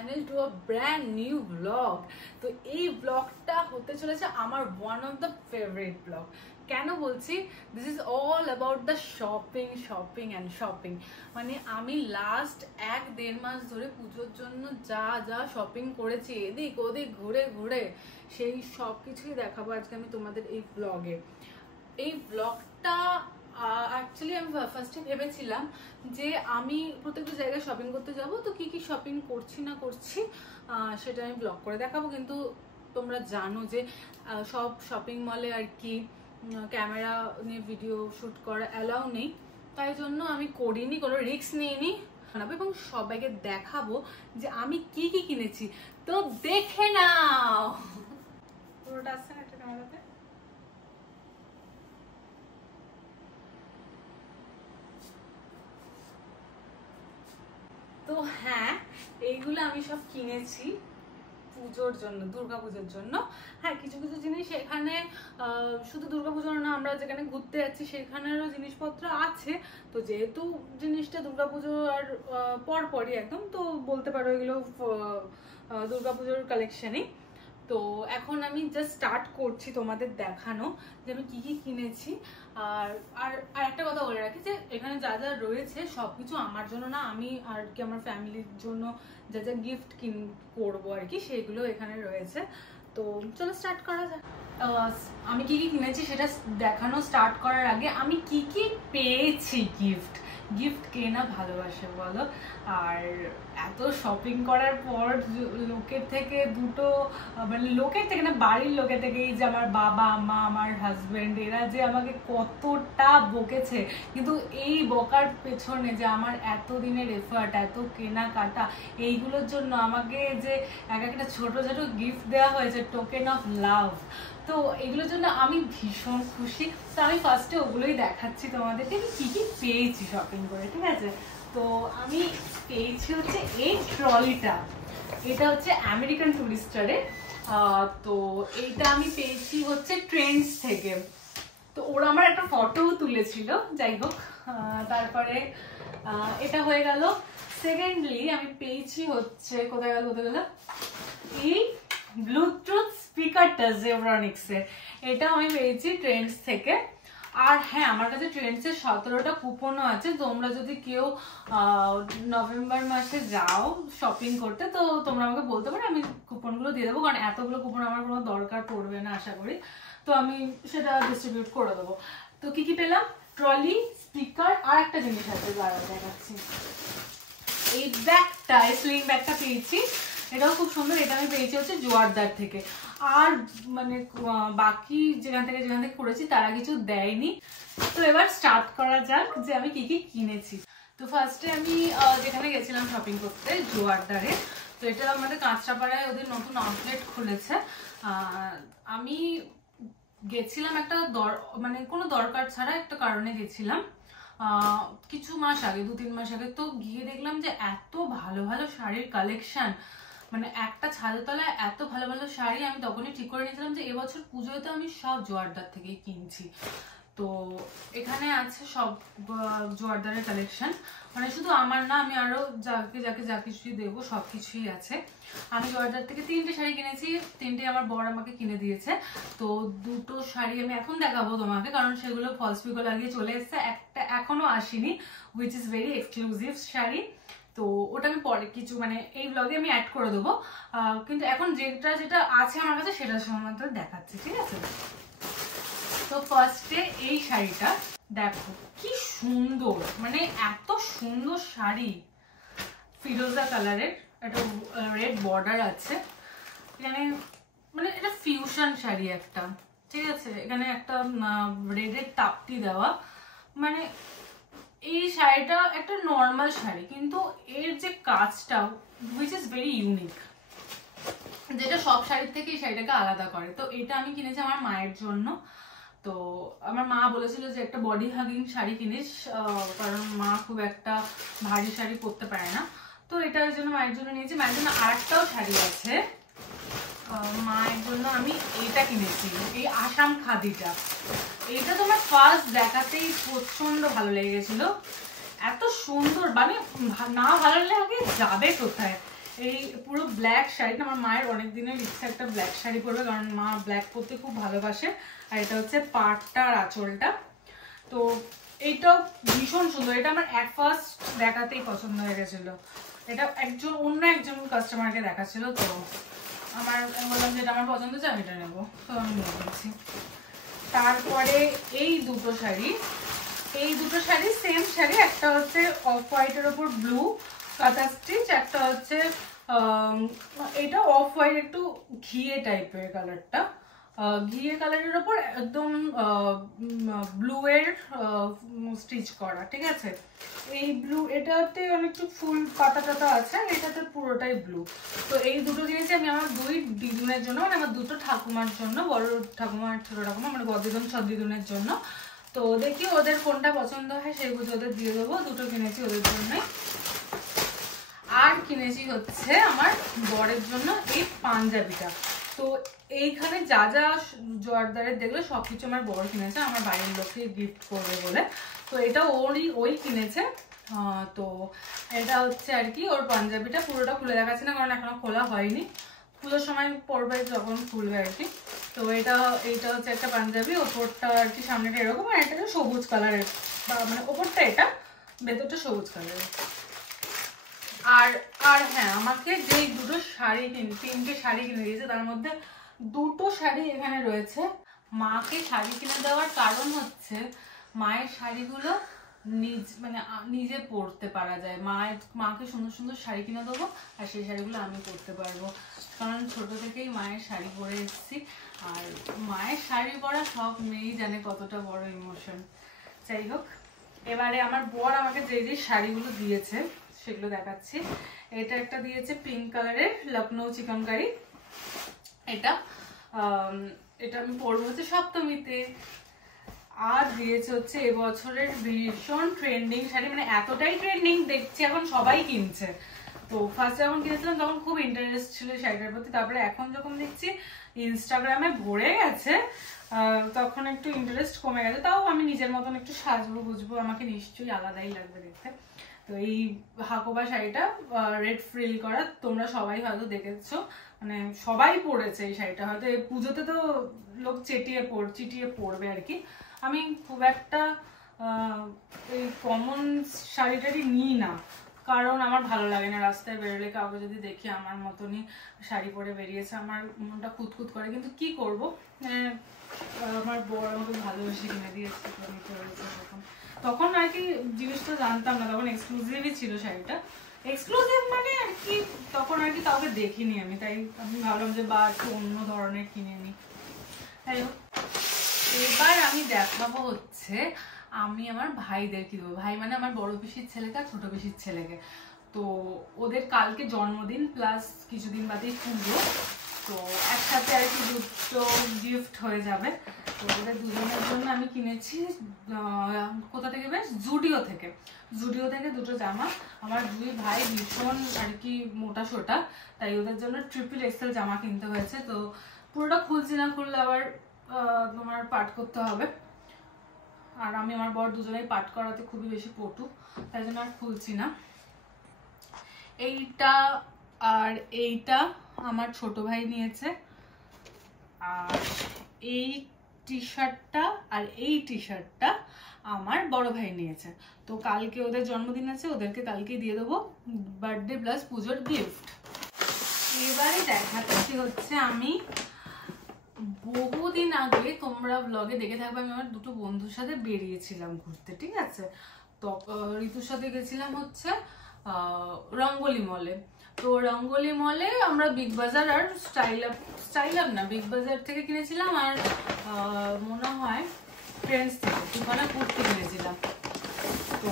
channel to a brand new vlog. তো এই ব্লগটা হতে চলেছে আমার one of the favorite vlog. কেন বলছি? This is all about the shopping and shopping. মানে আমি লাস্ট 1-1.5 মাস ধরে পুজোর জন্য যা যা শপিং করেছি এদিক ওদিক ঘুরে ঘুরে সেই সব কিছুই দেখাবো আজকে আমি তোমাদের এই ব্লগে। এই ব্লগটা অ্যাকচুয়ালি আমি ফার্স্টে ভেবেছিলাম যে আমি প্রত্যেকটা জায়গায় শপিং করতে যাব, তো কি কি শপিং করছি না করছি সেটা আমি ব্লগ করে দেখাবো। কিন্তু তোমরা জানো যে সব শপিং মলে আর কি ক্যামেরা নিয়ে ভিডিও শ্যুট করা অ্যালাউ নেই, তাই জন্য আমি করিনি, কোনো রিস্ক নিইনি এবং সবাইকে দেখাবো যে আমি কি কি কিনেছি। তো দেখে নাও। পুরোটা আসছে না একটা ক্যামেরাতে? তো হ্যাঁ, এইগুলো আমি সব কিনেছি পুজোর জন্য, দুর্গাপুজোর জন্য। হ্যাঁ, কিছু কিছু জিনিস এখানে শুধু দুর্গাপুজোর না, আমরা যেখানে ঘুরতে যাচ্ছি সেখানেরও জিনিসপত্র আছে। তো যেহেতু জিনিসটা দুর্গাপুজো আর পরপরই একদম, তো বলতে পারো এগুলো দুর্গাপুজোর কালেকশনই। তো এখন আমি জাস্ট স্টার্ট করছি তোমাদের দেখানো যে আমি কি কি কিনেছি। আর একটা কথা বলে রাখি যে এখানে যা যা রয়েছে সবকিছু আমার জন্য না, আমি আর কি আমার ফ্যামিলির জন্য যা যা গিফট করবো আর কি সেগুলো এখানে রয়েছে। তো চলো স্টার্ট করা যাক। আমি কি কি কিনেছি সেটা দেখানো স্টার্ট করার আগে আমি কি কি পেয়েছি গিফট কে না ভালোবাসে বলো? আর এত শপিং করার পর লোকের থেকে মানে লোকের থেকে না, বাড়ির লোকের থেকে, এই যে আমার বাবা মা আমার হাজবেন্ড এরা যে আমাকে কতটা বকেছে, কিন্তু এই বকার পেছনে যে আমার এতদিনের এফার্ট, এত কেনাকাটা, এইগুলোর জন্য আমাকে যে একটা ছোট ছোট গিফট দেওয়া হয়েছে, টোকেন অফ লাভ, তো এগুলোর জন্য আমি ভীষণ খুশি। তো আমি ফার্স্টে ওগুলোই দেখাচ্ছি তোমাদেরকে কি কি পেয়েছি শপিং করে, ঠিক আছে? তো আমি পেয়েছি হচ্ছে এই ট্রলিটা, এটা হচ্ছে আমেরিকান টুরিস্টারের। তো এইটা আমি পেয়েছি হচ্ছে ট্রেন্ডস থেকে। তো ওরা আমার একটা ফটোও তুলেছিল, যাই হোক। তারপরে এটা হয়ে গেল। সেকেন্ডলি আমি পেয়েছি হচ্ছে কোথায় গেল এই ব্লুটুথ স্পিকারটা জেব্রনিক্সের, এটা আমি পেয়েছি ট্রেন্ডস থেকে। আর হ্যাঁ, আমার কাছে ট্রেন্ডসের 17টা কুপনও আছে। তোমরা যদি কেউ নভেম্বর মাসে যাও শপিং করতে, তো তোমরা আমাকে বলতে পারো, আমি কুপনগুলো দিয়ে দেবো, কারণ এতগুলো কুপন আমার কোনো দরকার পড়বে না আশা করি। তো আমি সেটা ডিস্ট্রিবিউট করে দেবো। তো কি কি পেলাম? ট্রলি, স্পিকার, আর একটা জিনিস আছে দেখাচ্ছি। এই ব্যাগটা, এই স্লিং ব্যাগটা পেয়েছি, এটাও খুব সুন্দর। এটা আমি পেয়েছি হচ্ছে জোয়ারদার থেকে। আর মানে বাকি যেখান থেকে করেছি তারা কিছু দেয়নি। তো এবার স্টার্ট করা যাক যে আমি কি কি কিনেছি। তো ফার্স্টে আমি যেখানে গেছিলাম শপিং করতে, জোয়ারদারে, তো এটা আমাদের কাঁচরাপাড়ায় ওদের নতুন আউটলেট খুলেছে। আমি গেছিলাম একটা মানে কোনো দরকার ছাড়া একটা কারণে গেছিলাম কিছু মাস আগে, 2-3 মাস আগে। তো গিয়ে দেখলাম যে এত ভালো ভালো শাড়ির কালেকশন, মানে একটা ছাদের তলায় এত ভালো ভালো শাড়ি। আমি তখনই ঠিক করে নিয়েছিলাম যে এবছর পুজোয় তো আমি সব জোয়ারদার থেকেই কিনছি। তো এখানে আছে সব জোয়ারদারের কালেকশন, মানে শুধু আমার না, আমি আরো যাকে যা কিছুই দেবো সব কিছুই আছে। আমি জোয়ারদার থেকে 3টে শাড়ি কিনেছি, 3টে আমার বর আমাকে কিনে দিয়েছে। তো 2টো শাড়ি আমি এখন দেখাবো তোমাকে, কারণ সেগুলো ফলস পিকো লাগিয়ে চলে এসছে, একটা এখনো আসেনি, which is very exclusive sari. তো ওটা আমি পরে কিছু মানে এই ব্লগে আমি অ্যাড করে দেবো, কিন্তু এখন যেটা আছে আমার কাছে সেটা সম্বন্ধে দেখাচ্ছি, ঠিক আছে? তো ফার্স্টে এই শাড়িটা দেখো কি সুন্দর, মানে এত সুন্দর শাড়ি, ফিরোজা কালারের, একটা রেড বর্ডার আছে এখানে, মানে এটা ফিউশন শাড়ি একটা, ঠিক আছে? এখানে একটা রেডের তাপ্তি দেওয়া, মানে এই শাড়িটা একটা নর্মাল শাড়ি, কিন্তু এর যে কাজটা হুইচ ইজ ভেরি ইউনিক, যেটা সব শাড়ির থেকে এই শাড়িটাকে আলাদা করে। তো এটা আমি কিনেছি আমার মায়ের জন্য। তো আমার মা বলেছিল যে একটা বডি হাগিং শাড়ি কিনিস, কারণ মা খুব একটা ভারী শাড়ি পরতে পারে না। তো এটার জন্য মায়ের জন্য নিয়েছি। মায়ের জন্য আরেকটাও শাড়ি আছে, মায়ের জন্য আমি এইটা কিনেছি, এই আসাম খাদিটা। এইটা তো আমার ফার্স্ট দেখাতেই প্রচন্ড ভালো লেগে গেছিল, এত সুন্দর, মানে না ভালো লাগে যাবে কোথায়। এই পুরো ব্ল্যাক শাড়িটা আমার মায়ের অনেক দিনের ইচ্ছা একটা ব্ল্যাক শাড়ি পরবে, কারণ মা ব্ল্যাক পরতে খুব ভালোবাসে। আর এটা হচ্ছে পাটটা আর আঁচলটা। তো এইটাও ভীষণ সুন্দর, এটা আমার এক ফার্স্ট দেখাতেই পছন্দ হয়ে গেছিল। এটা অন্য একজন কাস্টমারকে দেখাচ্ছিল, তো আমি বললাম যে এটা আমার পছন্দ হচ্ছে, আমি এটা নেবো, তো আমি নিয়ে নিচ্ছি। তারপরে এই দুটো শাড়ি সেম শাড়ি, একটা হচ্ছে অফ হোয়াইটের ওপর ব্লু কাঁথা স্টিচ, একটা হচ্ছে এটা অফ হোয়াইট একটু ঘিয়ে টাইপের কালারটা, ঘিয়ে কালারের ওপর একদম ব্লু এর স্টিচ করা, ঠিক আছে। এই ব্লু এটাতে অনেকটু ফুল পাতা টাতা আছে, এটাতে পুরোটাই ব্লু। তো এই দুটো জিনিসই আমি আমার দুই দিদুনের জন্য, মানে আমার দুটো ঠাকুমার জন্য, বড় ঠাকুমা আর ছোট ঠাকুমা, মানে বড় দিদুন সব দিদুনের জন্য। তো দেখি ওদের কোনটা পছন্দ হয় সেই বুঝে ওদের দিয়ে দেবো। দুটো কিনেছি ওদের জন্যই। আর কিনেছি হচ্ছে আমার বরের জন্য এই পাঞ্জাবিটা। তো এইখানে যা যা জোয়ারদারের দেখলে সবকিছু আমার বর কিনেছে আমার বাড়ির লোককে গিফট করবে বলে। তো এটা ওই কিনেছে। তো এটা হচ্ছে আর কি ওর পাঞ্জাবিটা, পুরোটা খুলে দেখাচ্ছে না কারণ এখনো খোলা হয়নি, পুজোর সময় পরবে যখন খুলবে আর কি। তো এইটা হচ্ছে একটা পাঞ্জাবি, ওপরটা আর কি সামনেটা এরকম, আর এটা সবুজ কালারের, মানে ওপরটা এটা, ভেতরটা সবুজ কালারের। আর হ্যাঁ, আমাকে যে দুটো শাড়ি তিনটে শাড়ি কিনে দিয়েছে, তার মধ্যে দুটো শাড়ি এখানে রয়েছে। মাকে শাড়ি কিনে দেওয়ার কারণ হচ্ছে মায়ের শাড়িগুলো নিজে পরতে পারা যায়। মাকে সুন্দর সুন্দর শাড়ি কিনে দেবো, আর সেই শাড়িগুলো আমি পরতে পারবো, কারণ ছোট থেকেই মায়ের শাড়ি পরে এসেছি। আর মায়ের শাড়ি পরা সব মেয়েই জানে কতটা বড় ইমোশন। যাই হোক, এবারে আমার বর আমাকে যে যে শাড়িগুলো দিয়েছে সেগুলো দেখাচ্ছি। এটা একটা দিয়েছে পিঙ্ক কালারের লখনৌ চিকনকারি, এটা আমি পরবো হচ্ছে সপ্তমীতে। আর দিয়েছে হচ্ছে এবছরের ভীষণ ট্রেন্ডিং শাড়ি, মানে এতটাই ট্রেন্ডিং দেখছি এখন সবাই কিনছে। তো ফার্স্টে যখন কিনেছিলাম তখন খুব ইন্টারেস্ট ছিল শাড়িটার প্রতি, তারপরে এখন যখন দেখছি ইনস্টাগ্রামে ভরে গেছে তখন একটু ইন্টারেস্ট কমে গেছে। তাও আমি নিজের মতন একটু সাজবো বুঝবো, আমাকে নিশ্চয়ই আলাদাই লাগবে দেখতে। তো এই হাকোবা শাড়িটা রেড ফ্রিল করা, তোমরা সবাই হয়তো দেখেছো, মানে সবাই পরেছে এই শাড়িটা, হয়তো এই পুজোতে তো লোক চিটিয়ে পরবে আর কি। আমি খুব একটা এই কমন শাড়িটারই নিই না, কারণ আমার ভালো লাগে না রাস্তায় বেরোলে কাউকে যদি দেখি আমার মতনই শাড়ি পরে বেরিয়েছে, আমার মনটা খুঁতখুত করে। কিন্তু কি করবো, আমার বড় আমাকে ভালোবেসে কিনে দিয়েছে, তখন আর কি জিনিসটা জানতাম না, তখন এক্সক্লুসিভই ছিল শাড়িটা। এক্সক্লুসিভ মানে আর কি তখন আর কি কাউকে দেখিনি আমি, তাই আমি ভাবলাম যে বা একটু অন্য ধরনের কিনে নিই। তাই হোক, এবার আমি দেখাবো হচ্ছে আমি আমার ভাইদের কি দেবো। ভাই মানে আমার বড় পিসির ছেলেকে আর ছোট পিসির ছেলেকে। তো ওদের কালকে জন্মদিন প্লাস কিছুদিন বাদেই পুজো, তো একসাথে আর কি দুটো গিফট হয়ে যাবে। তো ওদের দুজনের জন্য আমি কিনেছি কোথা থেকে, বেশ জুডিও থেকে দুটো জামা। আমার দুই ভাই ভীষণ আর কি মোটা সোটা, তাই ওদের জন্য ট্রিপল এক্সেল জামা কিনতে হয়েছে। তো পুরোটা খুলছি না, খুললে আবার তোমার পাঠ করতে হবে, আর আমি আমার বর দুজনেই পাঠ করাতে খুবই বেশি পটু, তাই জন্য আর খুলছি না। এইটা আর এইটা আমার ছোট ভাই নিয়েছে, আর এই টি শার্টটা আর এই টি শার্টটা আমার বড় ভাই নিয়েছে। তো কালকে ওদের জন্মদিন আছে, ওদেরকে কালকে দিয়ে দেবো বার্থডে প্লাস পুজোর গিফট। এবারে দেখাচ্ছি হচ্ছে আমি বহুদিন আগে, তোমরা ব্লগে দেখে থাকবে, আমি আমার দুটো বন্ধুর সাথে বেরিয়েছিলাম ঘুরতে, ঠিক আছে। তো ঋতুর সাথে গেছিলাম হচ্ছে রঙ্গোলি মলে। তো রঙ্গোলি মলে আমরা বিগ বাজার আর স্টাইল আপ না, বিগ বাজার থেকে কিনেছিলাম, আর মনে হয় ট্রেন্ডস থেকে দুখানা কুর্তি কিনেছিলাম। তো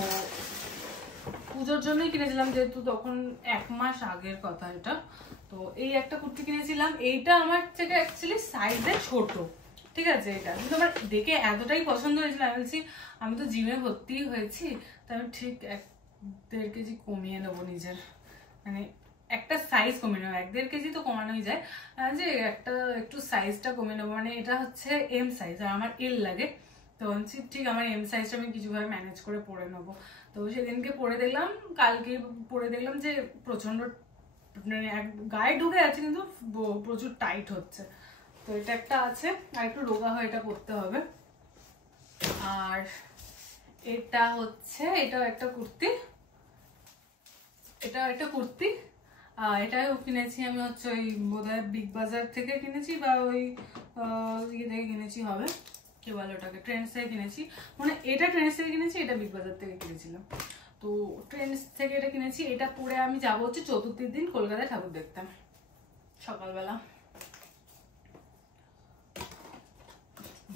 পুজোর জন্যই কিনেছিলাম, যেহেতু তখন 1 মাস আগের কথা এটা। তো এই একটা কুর্তি কিনেছিলাম, এইটা আমার থেকে অ্যাকচুয়ালি সাইজে ছোট, ঠিক আছে। এটা কিন্তু আমার দেখে এতটাই পছন্দ হয়েছিল, আমি বলছি আমি তো জিমে ভর্তি হয়েছি, তো আমি ঠিক 1-1.5 কেজি কমিয়ে নেবো নিজের, মানে একটা সাইজ কমিয়ে নেবো, 1-1.5 কেজি তো কমানোই যায়, যে একটু সাইজটা কমিয়ে নেবো। মানে এটা হচ্ছে এম সাইজ আর আমার এল লাগে, তো ঠিক আমার এম সাইজটা আমি কিছুভাবে ম্যানেজ করে পরে নেবো। তো সেদিনকে পরে দেখলাম, কালকে পরে দেখলাম যে প্রচন্ড মানে গায়ে ঢুকে যাচ্ছে কিন্তু প্রচুর টাইট হচ্ছে। তো এটা একটা আছে, আর একটু রোগা হয়ে এটা পরতে হবে। আর এটা হচ্ছে, এটাও একটা কুর্তি, এটাও একটা কুর্তি। এটাও কিনেছি আমি হচ্ছে ওই বোধহয় বিগ বাজার থেকে কিনেছি, বা ওই ইয়ে থেকে কিনেছি হবে, কি বলে ওটাকে, ট্রেন্ডস থেকে কিনেছি। মানে এটা ট্রেন্ডস থেকে কিনেছি, এটা বিগ বাজার থেকে কিনেছিলাম। তো ট্রেন্ডস থেকে এটা কিনেছি। এটা পরে আমি যাবো হচ্ছে চতুর্থীর দিন কলকাতায় ঠাকুর দেখতাম সকালবেলা।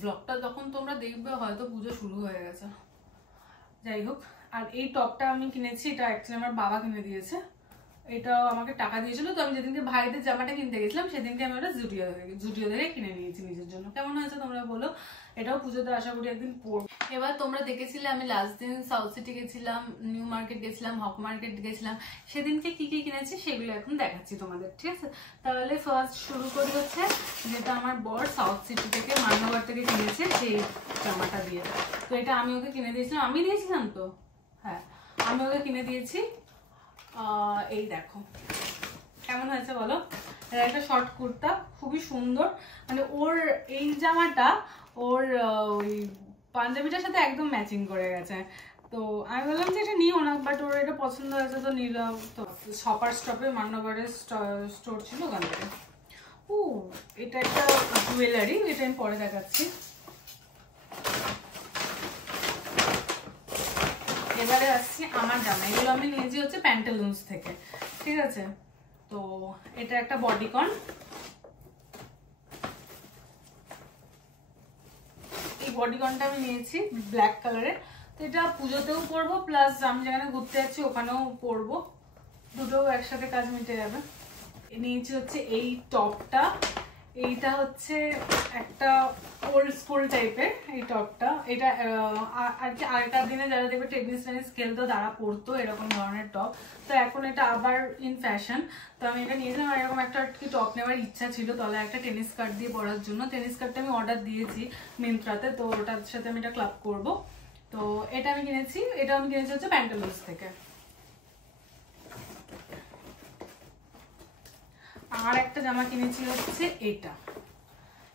ব্লগটা যখন তোমরা দেখবে হয়তো পুজো শুরু হয়ে গেছে। যাই হোক, আর এই টপটা আমি কিনেছি, এটা অ্যাকচুয়ালি আমার বাবা কিনে দিয়েছে। এটাও আমাকে টাকা দিয়েছিল। তো আমি যেদিনকে ভাইদের জামাটা কিনতে গেছিলাম সেদিনকে আমি ওটা জুডিও থেকে কিনে নিয়েছি নিজের জন্য। কেমন হয়েছে তোমরা বলো। এটাও পুজোতে আশা করি একদিন পরবো। এবার তোমরা দেখেছিলে আমি লাস্ট দিন সাউথ সিটি গেছিলাম, নিউ মার্কেট গেছিলাম, হক মার্কেট গেছিলাম। সেদিনকে কি কি কিনেছি সেগুলো এখন দেখাচ্ছি তোমাদের, ঠিক আছে? তাহলে ফার্স্ট শুরু করি হচ্ছে যেটা আমার বর সাউথ সিটি থেকে মান্যগর থেকে কিনেছে সেই জামাটা দিয়ে। তো এটা আমি ওকে কিনে দিয়েছিলাম, আমি দিয়েছিলাম তো, হ্যাঁ আমি ওকে কিনে দিয়েছি। এই দেখো কেমন হয়েছে বলো। এটা একটা শর্ট কুর্তা, খুবই সুন্দর। মানে ওর এই জামাটা ওর ওই পাঞ্জাবিটার সাথে একদম ম্যাচিং করে গেছে। তো আমি বললাম যে এটা নিও না, বাট ওর এটা পছন্দ হয়েছে তো নিলাম। তো শপার স্টপে মান্যগড়ের স্টোর ছিল ওখান থেকে। ও এটা একটা জুয়েলারি, এটা আমি পরে দেখাচ্ছি। এবারে আসছি আমার জামা। এগুলো আমি নিয়েছি হচ্ছে প্যান্টালুন্স থেকে, ঠিক আছে? তো এটা একটা বডিকন, এই বডিকনটা আমি নিয়েছি ব্ল্যাক কালারের। তো এটা পুজোতেও পরবো, প্লাস আমি যেখানে ঘুরতে যাচ্ছি ওখানেও পরবো, দুটোও একসাথে কাজ মিটে যাবে। নিয়েছি হচ্ছে এই টপটা, এইটা হচ্ছে একটা ওল্ড স্কুল টাইপের এই টপটা। এটা আর কি আগেকার দিনে যারা দেখবে টেনিস খেলতো তারা পরতো এরকম ধরনের টপ। তো এখন এটা আবার ইন ফ্যাশন। তো আমি এটা নিয়েছিলাম, আর এরকম একটা কি টপ নেওয়ার ইচ্ছা ছিল তলে একটা টেনিস কার্ড দিয়ে পরার জন্য। টেনিস কার্ডটা আমি অর্ডার দিয়েছি মিন্ত্রাতে, তো ওটার সাথে আমি এটা ক্লাব করবো। তো এটা আমি কিনেছি, এটা আমি কিনেছি হচ্ছে প্যান্টালুন্স থেকে। আর একটা জামা কিনেছি হচ্ছে এটা।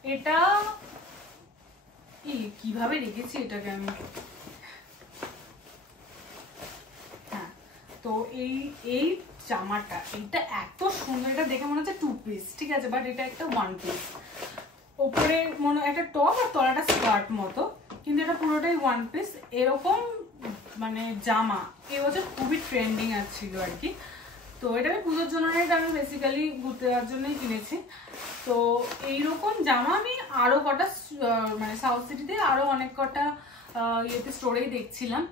এটা কিভাবে রেখেছি এটাকে আমি, হ্যাঁ। তো এই জামাটা, এটা এত সুন্দর, এটা দেখে মনে হচ্ছে 2 পিস, ঠিক আছে? বাট এটা একটা 1 পিস। ওপরে মনে একটা টপ আর তলাটা স্কার্ট মতো, কিন্তু এটা পুরোটাই 1 পিস। এরকম মানে জামা এবছর খুবই ট্রেন্ডিং ছিল আর কি। তো এটা আমি পুজোর জন্য, এটা আমি বেসিক্যালি ঘুরতে যাওয়ার জন্যই কিনেছি। তো এইরকম জামা আমি আরো কটা মানে সাউথ সিটিতে আরো অনেক কটা ইয়েতে স্টোরেই দেখছিলাম,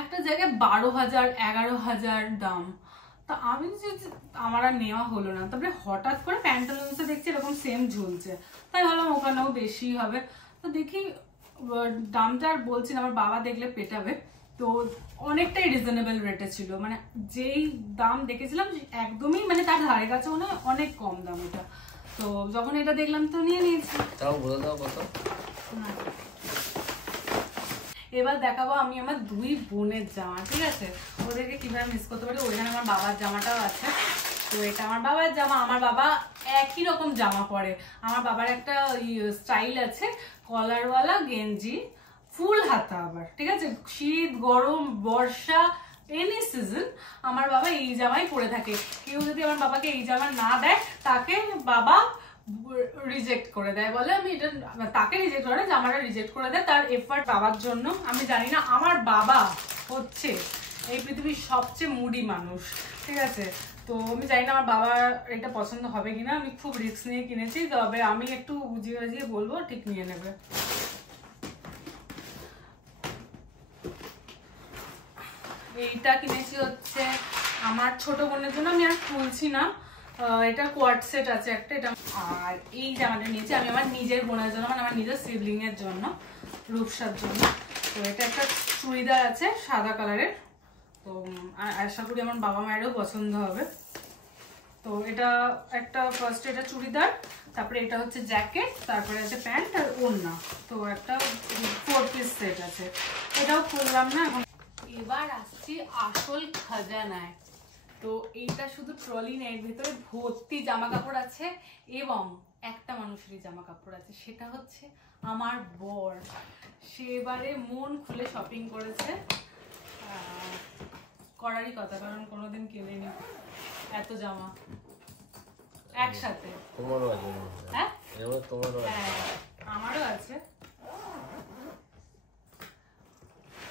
একটা জায়গায় 12,000 11,000 দাম। তো আমি আমার আর নেওয়া হলো না। তারপরে হঠাৎ করে প্যান্টালুন্সে দেখছি এরকম সেম ঝুলছে, তাই ভাবলাম ওখানেও বেশি হবে। তো দেখি দামটা আর বলছি না, আমার বাবা দেখলে পেটাবে। তো অনেকটাই রিজনেবল রেটে ছিল, মানে যেই দাম দেখেছিলাম একদমই মানে তার ধারে কাছে মনে হয় অনেক কম দাম এটা। তো যখন এটা দেখলাম তো নিয়ে নিয়েছি। তাও বলে দাও কত। এবার দেখাবো আমি আমার 2 বোনের জামা, ঠিক আছে? ওদেরকে কিভাবে মিস করতে পারি। ওইখানে আমার বাবার জামাটাও আছে। তো এটা আমার বাবার জামা। আমার বাবা একই রকম জামা পরে। আমার বাবার একটা স্টাইল আছে, কলারওয়ালা গেঞ্জি, ফুল হাতা আবার, ঠিক আছে? শীত গরম বর্ষা এনি সিজন আমার বাবা এই জামাই পরে থাকে। কেউ যদি আমার বাবাকে এই জামা না দেয় তাকে বাবা রিজেক্ট করে দেয়, বলে আমি এটা তাকে রিজেক্ট করে, জামাটা রিজেক্ট করে দেয় তার এফার্ট বাবার জন্য। আমি জানি না, আমার বাবা হচ্ছে এই পৃথিবীর সবচেয়ে মুডি মানুষ, ঠিক আছে? তো আমি জানি না আমার বাবার এটা পছন্দ হবে কিনা। আমি খুব রিস্ক নিয়ে কিনেছি, তবে আমি একটু বুঝিয়ে বাজিয়ে বলবো, ঠিক নিয়ে নেবে। এইটা কিনেছি হচ্ছে আমার ছোট বোনের জন্য, আমি আর খুলছি না। এটা কোয়ার্ড সেট আছে একটা, এটা। আর এই জামাটা নিয়েছি আমি আমার নিজের বোনের জন্য, মানে আমার নিজের সিবলিং এর জন্য, রূপসার জন্য। তো এটা একটা চুড়িদার আছে সাদা কালারের। তো আশা করি আমার বাবা মায়েরও পছন্দ হবে। তো এটা একটা ফার্স্ট এটা চুড়িদার, তারপরে এটা হচ্ছে জ্যাকেট, তারপরে আছে প্যান্ট আর ওড়না। তো একটা 4 পিস সেট আছে। এটাও খুললাম না এখন। এবার আসছি আসল খাজানায়। তো এইটা শুধু ট্রলি নেই, এর ভিতরে ভর্তি জামা কাপড় আছে এবং একটা মানুষেরই জামা কাপড় আছে, সেটা হচ্ছে আমার বর। সে এবারে মন খুলে শপিং করেছে, করারই কথা, কারণ কোনোদিন কিনিনি এত জামা একসাথে। তোমারও আছে? হ্যাঁ তোমারও আছে? হ্যাঁ আমারও আছে।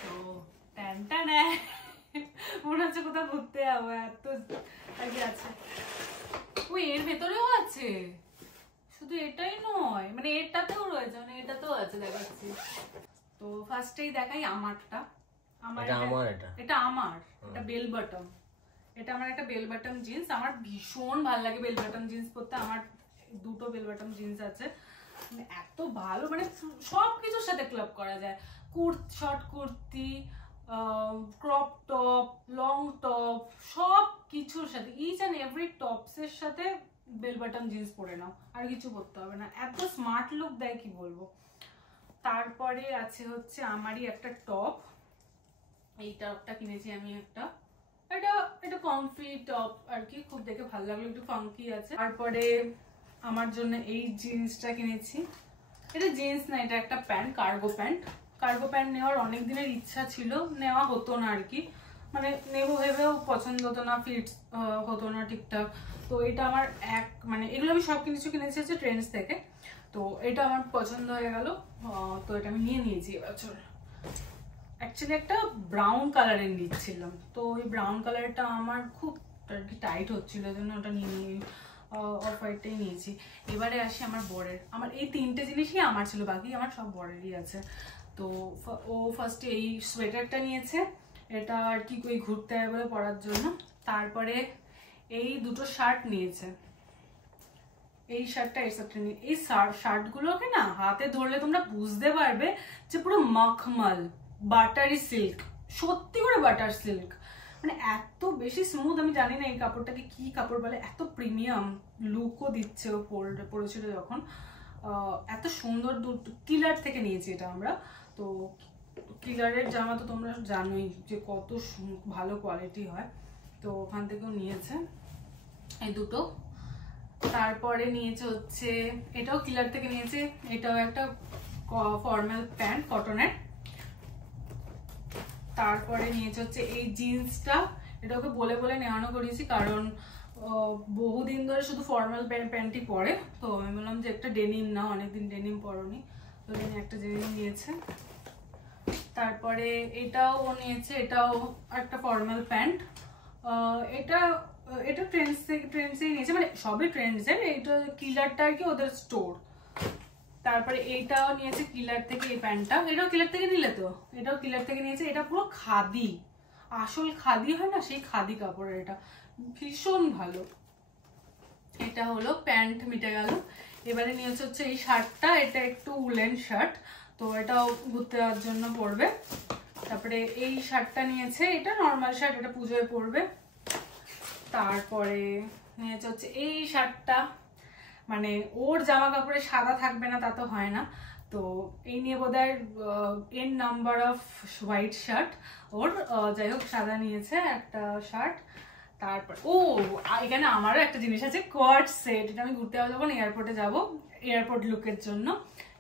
তো ট্যানটা নেয় মনে হচ্ছে কোথাও ঘুরতে যাবো, এত আগে আছে। ওই এর ভেতরেও আছে, শুধু এটাই নয়, মানে এটাতেও রয়েছে, মানে এটাতেও আছে দেখাচ্ছি। তো ফার্স্টেই দেখাই আমারটা। এটা আমার এটা বেল বটম, এটা আমার একটা বেল বটম জিন্স। আমার ভীষণ ভালো লাগে বেল বটম জিন্স পরতে, আমার দুটো বেল বটম জিন্স আছে, মানে এত ভালো, মানে সব কিছুর সাথে ক্লাব করা যায়। Short kurti, crop top, long top, সব কিছুর সাথে, ইচ অ্যান্ড এভরি টপসের সাথে বেল বটম জিন্স পরে নাও, আর কিছু করতে হবে না, এত স্মার্ট লুক দেয় কি বলবো। তারপরে আছে হচ্ছে আমারই একটা টপ, এই টপটা কিনেছি আমি একটা, এটা কমফি টপ আর কি, খুব দেখে ভালো লাগলো, একটু ফাঙ্কি আছে। তারপরে আমার জন্য এই জিন্সটা কিনেছি, এটা জিন্স না, এটা একটা pant, cargo pant. Cargo pant নেওয়ার অনেক দিনের ইচ্ছা ছিল, নেওয়া হতো না আর কি, মানে নেবো ভেবেও পছন্দ হতো না, ফিট হতো না ঠিকঠাক। তো এটা আমার মানে এগুলো আমি সব কিছু কিনেছি হচ্ছে ট্রেন্ডস থেকে, তো এটা আমার পছন্দ হয়ে গেল, তো এটা আমি নিয়ে নিয়েছি এবছর। অ্যাকচুয়ালি একটা ব্রাউন কালারের নিচ্ছিলাম, তো ওই ব্রাউন কালারটা আমার খুব টাইট হচ্ছিল, জন্য ওটা নিয়ে অফ হোয়াইটটাই নিয়েছি। এবারে আসি আমার বরের, আমার এই তিনটে জিনিসই আমার ছিল, বাকি আমার সব বরেরই আছে। তো ও ফার্স্টে এই সোয়েটারটা নিয়েছে, এটা আর কি ওই ঘুরতে হবে বলে পরার জন্য। তারপরে এই দুটো শার্ট নিয়েছে, এই শার্টটা এই শার্টটা নিয়ে, এই শার্টগুলোকে না হাতে ধরলে তোমরা বুঝতে পারবে যে পুরো মখমল বাটারি সিল্ক, সত্যি করে বাটার সিল্ক, মানে এত বেশি স্মুথ। আমি জানি না এই কাপড়টাকে কি কাপড় বলে, এত প্রিমিয়াম লুকও দিচ্ছে ও পরেছিল যখন, এত সুন্দর। কিলার থেকে নিয়েছি এটা আমরা, তো কিলারের জামা তো তোমরা জানোই যে কত ভালো কোয়ালিটি হয়, তো ওখান থেকেও নিয়েছে এই দুটো। তারপরে নিয়েছে হচ্ছে, এটাও কিলার থেকে নিয়েছে, এটাও একটা ফর্মাল প্যান্ট কটনের। তারপরে নিয়েছে হচ্ছে এই জিন্সটা, এটা ওকে বলে বলে নেওয়ানো করিয়েছি, কারণ বহুদিন ধরে শুধু ফর্মাল প্যান্টই পরে, তো আমি বললাম যে একটা ডেনিম না, অনেকদিন ডেনিম পরনি, তো একটা ডেনিম নিয়েছে। তারপরে এটাও ও নিয়েছে, এটাও একটা ফর্মাল প্যান্ট, এটা ট্রেন্ডসেই নিয়েছে, মানে সবই ট্রেন্ডসের, এটা কিলারটা আর কি ওদের স্টোর। তারপরে এইটাও নিয়েছে কিলার থেকে, এই প্যান্টটা, এটাও কিলার থেকে নিলে তো, এটাও কিলার থেকে নিয়েছে। এটা পুরো খাদি, আসল খাদি হয় না, সেই খাদি কাপড়ের, এটা ভীষণ ভালো। এটা হলো প্যান্ট, মিটে গেল। এবারে নিয়েছে হচ্ছে এই শার্টটা, এটা একটু উলেন শার্ট, তো এটাও ঘুরতে যাওয়ার জন্য পরবে। তারপরে এই শার্টটা নিয়েছে, এটা নর্মাল শার্ট, এটা পুজোয় পরবে। তারপরে নিয়েছে হচ্ছে এই শার্টটা, মানে ওর জামা কাপড়ে সাদা থাকবে না তা তো হয় না, তো এই নিয়ে বোধহয় n number of white shirt ওর, যাই হোক সাদা নিয়েছে একটা শার্ট। তারপর এখানে আমারও একটা জিনিস আছে, কোয়ার্ড সেট, এটা আমি ঘুরতে যাবো যখন এয়ারপোর্টে যাবো, এয়ারপোর্ট লুকের জন্য,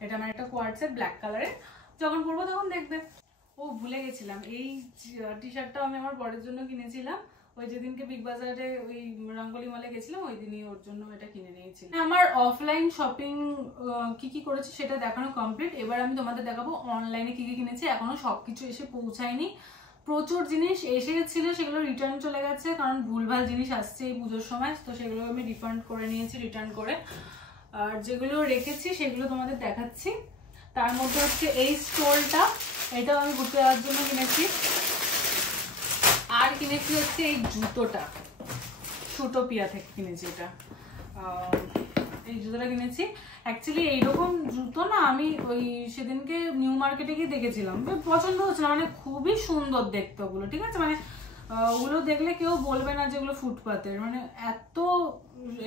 এটা আমার একটা কোয়ার্ড সেট ব্ল্যাক কালারের, যখন পরবো তখন দেখবে। ভুলে গেছিলাম, এই টি শার্টটাও আমি আমার বরের জন্য কিনেছিলাম, ওই যেদিনকে বিগ বাজারে ওই রঙ্গলি মলে গেছিলাম ওই দিনই ওর জন্য এটা কিনে নিয়েছি। আমার অফলাইন শপিং কি কি করেছি সেটা দেখানো কমপ্লিট। এবার আমি তোমাদের দেখাবো অনলাইনে কি কি কিনেছি, এখনো সবকিছু এসে পৌঁছায়নি, প্রচুর জিনিস এসে গেছিল, সেগুলো রিটার্ন চলে গেছে, কারণ ভুলভাল জিনিস আসছে এই পুজোর সময়, তো সেগুলো আমি রিফান্ড করে নিয়েছি, রিটার্ন করে। আর যেগুলো রেখেছি সেগুলো তোমাদের দেখাচ্ছি। তার মধ্যে হচ্ছে এই স্টোলটা, এটাও আমি ঘুরতে যাওয়ার জন্য কিনেছি। আর কিনেছি হচ্ছে এই জুতোটা, সুটোপিয়া থেকে কিনেছি, এটা এই জুতোটা কিনেছি। অ্যাকচুয়ালি এইরকম জুতো না আমি ওই সেদিনকে নিউ মার্কেটে গিয়ে দেখেছিলাম, পছন্দ হচ্ছিল, মানে খুবই সুন্দর দেখতে ওগুলো, ঠিক আছে, মানে ওগুলো দেখলে কেউ বলবে না যেগুলো ফুটপাতের, মানে এত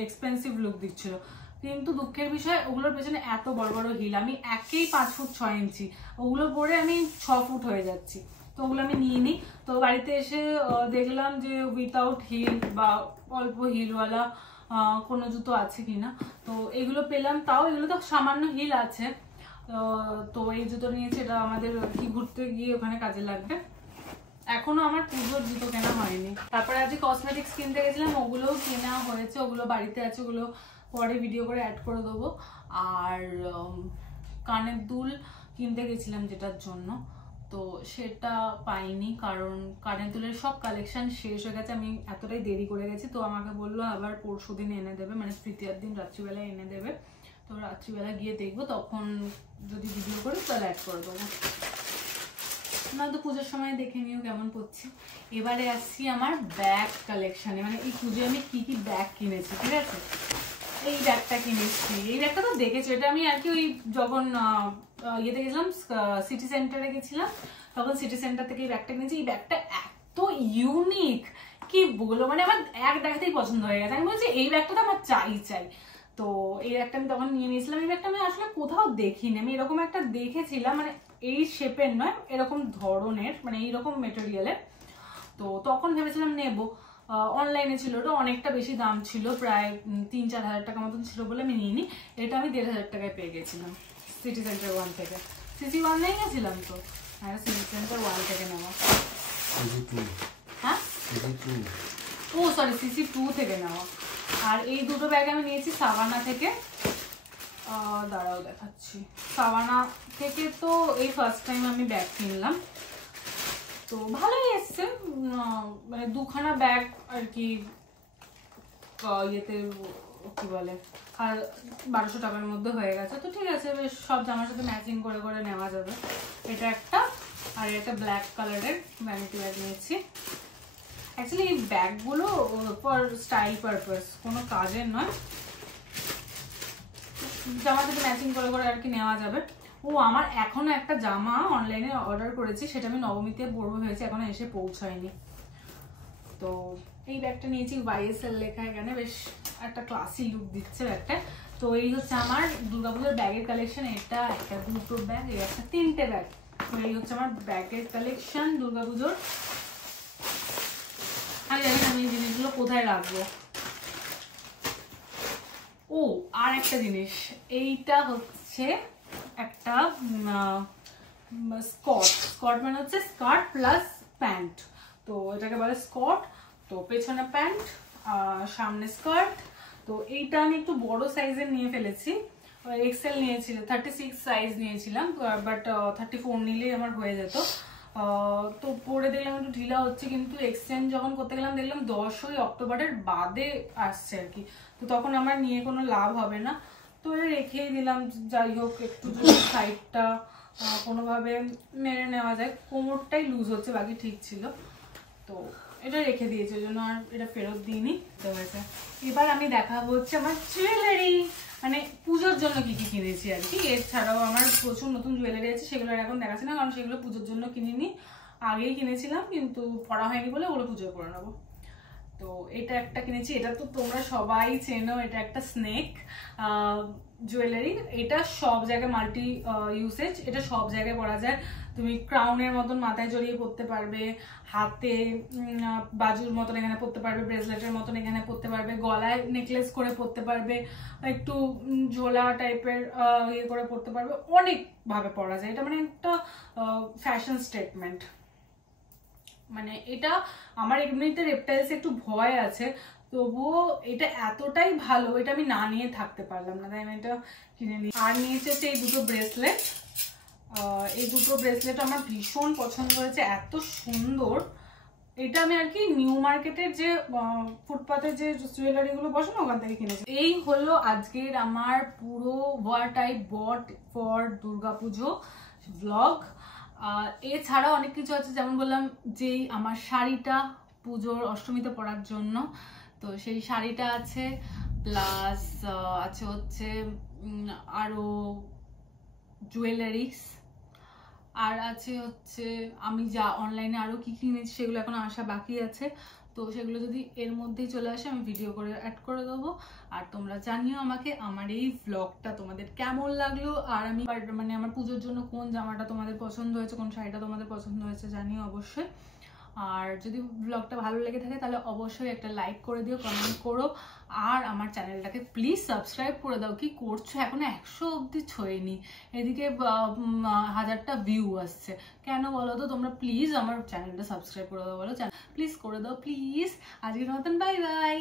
এক্সপেন্সিভ লুক দিচ্ছিল। কিন্তু দুঃখের বিষয় ওগুলোর পেছনে এত বড় বড় হিল, আমি একেই 5 ফুট 6 ইঞ্চি, ওগুলো পরে আমি 6 ফুট হয়ে যাচ্ছি, তো ওগুলো আমি নিয়ে নিই। তো বাড়িতে এসে দেখলাম যে উইথাউট হিল বা অল্প হিলওয়ালা কোনো জুতো আছে কিনা, তো এগুলো পেলাম। তাও এগুলো তো সামান্য হিল আছে, তো এই জুতো নিয়েছি, এটা আমাদের কি ঘুরতে গিয়ে ওখানে কাজে লাগবে। এখনো আমার পুজোর জুতো কেনা হয়নি। তারপরে আজকে কসমেটিক্স কিনতে গেছিলাম, ওগুলোও কেনা হয়েছে, ওগুলো বাড়িতে আছে, ওগুলো পরে ভিডিও করে অ্যাড করে দেবো। আর কানের দুল কিনতে গেছিলাম যেটার জন্য, তো সেটা পাইনি, কারণ কানের দুলের সব কালেকশন শেষ হয়ে গেছে। আমি এতটাই দেরি করে গেছি, তো আমাকে বললো আবার পরশু দিন এনে দেবে, মানে তৃতীয়ার দিন রাত্রিবেলায় এনে দেবে। তো রাত্রিবেলা গিয়ে দেখবো, তখন যদি ভিডিও করি তাহলে অ্যাড করে দেবো, না তো পুজোর সময় দেখে নিও কেমন পড়ছি। এবারে আসছি আমার ব্যাগ কালেকশনে, মানে এই পুজোয় আমি কি কি ব্যাগ কিনেছি। ঠিক আছে, এই ব্যাগটা কিনেছি, এই ব্যাগটা তো দেখেছি, এটা আমি আর কি ওই যখন ইয়েতে গেছিলাম, সিটি সেন্টারে গেছিলাম, তখন সিটি সেন্টার থেকে এই ব্যাগটা কিনেছি। এই ব্যাগটা এত ইউনিক কি বলবো, মানে আমার এক দেখাতেই পছন্দ হয়ে গেছে। আমি বলছি এই ব্যাগটা তো আমার চাই। তো এই ব্যাগটা আমি তখন নিয়ে নিয়েছিলাম। এই ব্যাগটা আমি আসলে কোথাও দেখিনি, আমি এরকম একটা দেখেছিলাম, মানে এই শেপের নয়, এরকম ধরনের, মানে এইরকম মেটেরিয়ালের। তো তখন ভেবেছিলাম নেবো, অনলাইনে ছিল, ওটা অনেকটা বেশি দাম ছিল, প্রায় 3-4 হাজার টাকা মতন ছিল বলে আমি নিইনি। এটা আমি 1,500 টাকায় পেয়ে গেছিলাম সিটি সেন্টার 1 থেকে। সিসি 1 নেই গেছিলাম তো, হ্যাঁ সিটি সেন্টার 1 থেকে নেওয়া। হ্যাঁ ও সরি, সিসি 2 থেকে নেওয়া। আর এই দুটো ব্যাগ আমি নিয়েছি সাভানা থেকে, দাঁড়াও দেখাচ্ছি। সাভানা থেকে তো এই ফার্স্ট টাইম আমি ব্যাগ কিনলাম, তো ভালোই এসছে, মানে দুখানা ব্যাগ আর কি, ইয়েতে কি বলে 1200 টাকার মধ্যে হয়ে গেছে। তো ঠিক আছে, বেশ সব জামার সাথে ম্যাচিং করে করে নেওয়া যাবে। এটা একটা, আর এটা ব্ল্যাক কালারের ভ্যানিটি ব্যাগ নিয়েছি। অ্যাকচুয়ালি এই ব্যাগগুলো ফর স্টাইল পারপাস, কোনো কাজের নয়, জামার সাথে ম্যাচিং করে করে আর কি নেওয়া যাবে। ও আমার এখনো একটা জামা অনলাইনে অর্ডার করেছি, সেটা আমি নবমীতে পরবো হয়েছে, এখনো এসে পৌঁছায়নি। তো এই ব্যাগটা নিয়েছি, YSL লেখা এখানে, বেশ একটা ক্লাসি লুক দিচ্ছে ব্যাগটা। তো এই হচ্ছে আমার দুর্গাপুজোর ব্যাগের কালেকশন। এটা একটা, দুটো ব্যাগ, এই একটা, 3টে ব্যাগ। তো এই হচ্ছে আমার ব্যাগের কালেকশন দুর্গাপুজোর। আমি জানি আমি এই জিনিসগুলো কোথায় রাখবো। ও আর একটা জিনিস, এইটা হচ্ছে একটা স্কর্ট মানে হচ্ছে স্কার্ট প্লাস প্যান্ট, তো এটাকে বলে স্কর্ট। তো পেছনে প্যান্ট, সামনে স্কার্ট। তো এইটা আমি একটু বড় সাইজের নিয়ে ফেলেছি, এক্সেল নিয়েছিল, 36 সাইজ নিয়েছিলাম, বাট 34 নিলেই আমার হয়ে যেত। তো পরে দেখলাম একটু ঢিলা হচ্ছে, কিন্তু এক্সচেঞ্জ যখন করতে গেলাম দেখলাম 10ই অক্টোবরের বাদে আসছে আর কি, তো তখন আমার নিয়ে কোনো লাভ হবে না। তো এটা রেখেই দিলাম, যাই হোক একটু যদি সাইডটা কোনোভাবে মেরে নেওয়া যায়। কোমরটাই লুজ হচ্ছে, বাকি ঠিক ছিল, তো এটা রেখে দিয়েছে, ওই জন্য আর এটা ফেরত দিইনি। তো হয়েছে, এবার আমি দেখাবো হচ্ছে আমার জুয়েলারি, মানে পুজোর জন্য কি কি কিনেছি আর কি। এছাড়াও আমার প্রচুর নতুন জুয়েলারি আছে, সেগুলো এখন দেখাচ্ছি না, কারণ সেগুলো পুজোর জন্য কিনিনি, আগেই কিনেছিলাম, কিন্তু পড়া হয়নি বলে ওগুলো পুজোয় পরে নেবো। তো এটা একটা কিনেছি, এটা তো তোমরা সবাই চেনো, এটা একটা স্নেক জুয়েলারি। এটা সব জায়গায় মাল্টি ইউসেজ, এটা সব জায়গায় পরা যায়। তুমি ক্রাউনের মতন মাথায় জড়িয়ে পরতে পারবে, হাতে বাজুর মতন এখানে পরতে পারবে, ব্রেসলেটের মতন এখানে পরতে পারবে, গলায় নেকলেস করে পরতে পারবে, একটু ঝোলা টাইপের ইয়ে করে পরতে পারবে, অনেক ভাবে পরা যায়। এটা মানে একটা ফ্যাশন স্টেটমেন্ট। মানে এটা আমার এমনিতে রেপটাইলস একটু ভয় আছে, তবুও এটা এতটাই ভালো, এটা আমি না নিয়ে থাকতে পারলাম না, তাই আমি এটা কিনে নিই। আর নিয়েছে হচ্ছে এই দুটো ব্রেসলেট। এই দুটো ব্রেসলেট আমার ভীষণ পছন্দ হয়েছে, এত সুন্দর। এটা আমি আর কি নিউ মার্কেটের যে ফুটপাথের যে জুয়েলারি গুলো বসে না, ওখান থেকে কিনেছি। এই হলো আজকের আমার পুরো what I bought for Durga Puja blog. এছাড়াও অনেক কিছু আছে, যেমন বললাম যেই আমার শাড়িটা পুজোর অষ্টমীতে পরার জন্য, তো সেই শাড়িটা আছে, প্লাস আছে হচ্ছে আরো জুয়েলারিস, আর আছে হচ্ছে আমি যা অনলাইনে আরো কি কিনেছি সেগুলো এখন আসা বাকি আছে, তো সেগুলো যদি এর মধ্যেই চলে আসে আমি ভিডিও করে অ্যাড করে দেবো। আর তোমরা জানিও আমাকে আমার এই ব্লগটা তোমাদের কেমন লাগলো, আর আমি মানে আমার পুজোর জন্য কোন জামাটা তোমাদের পছন্দ হয়েছে, কোন শাড়িটা তোমাদের পছন্দ হয়েছে জানিও অবশ্যই। আর যদি ব্লগটা ভালো লেগে থাকে তাহলে অবশ্যই একটা লাইক করে দিও, কমেন্ট করো, আর আমার চ্যানেলটাকে প্লিজ সাবস্ক্রাইব করে দাও। কি করছো, এখনো 100 অব্দি ছোঁয়নি, এদিকে 1000টা ভিউ আসছে, কেন বলো তো? তোমরা প্লিজ আমার চ্যানেলটা সাবস্ক্রাইব করে দাও, বলো প্লিজ করে দাও প্লিজ। আজকের মতন বাই বাই।